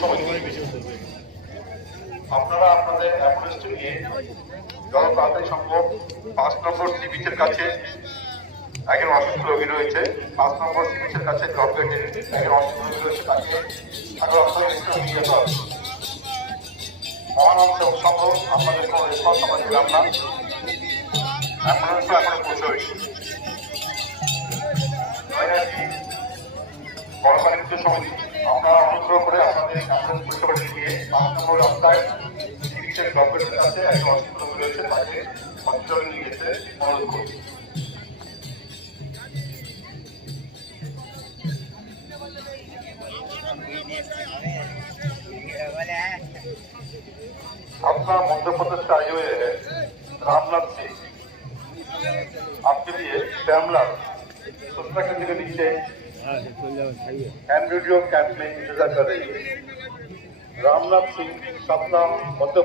সমিতি, আপনারা আপনাদের অ্যাম্বুলেন্সটি নিয়ে যত তাড়াতাড়ি সম্ভব 5 নম্বর সি বিচের কাছে একজন অসুস্থ রোগী রয়েছে, 5 নম্বর সি বিচের কাছে ড্রপ গেটে একজন অসুস্থ রোগী রয়েছে, তাকে আপনারা নিয়ে যেতে হবে। মহান সেবক সংঘ আপনাদের কোনো রেসপন্স আমরা দিলাম না, অ্যাম্বুলেন্সও এখনো পৌঁছয়নি। বড়পানি পুজো সমিতি, আমরা অনুগ্রহ করে আপনাদের অ্যাম্বুলেন্স পরিষেবাটি নিয়ে 5 নম্বর রাস্তায় চিকিৎসার ডক্টরের কাছে একজন অসুস্থ রয়েছে, তাকে হসপিটালে নিয়ে যেতে অনুরোধ করছি। अपना मध्य प्रदेश का आए हुए है रामनाथ सिंह, आपके लिए श्यामलाल सूचना केंद्र के नीचे एंड वीडियो कैंप में इंतजार कर रही है। रामनाथ सिंह सपना मध्य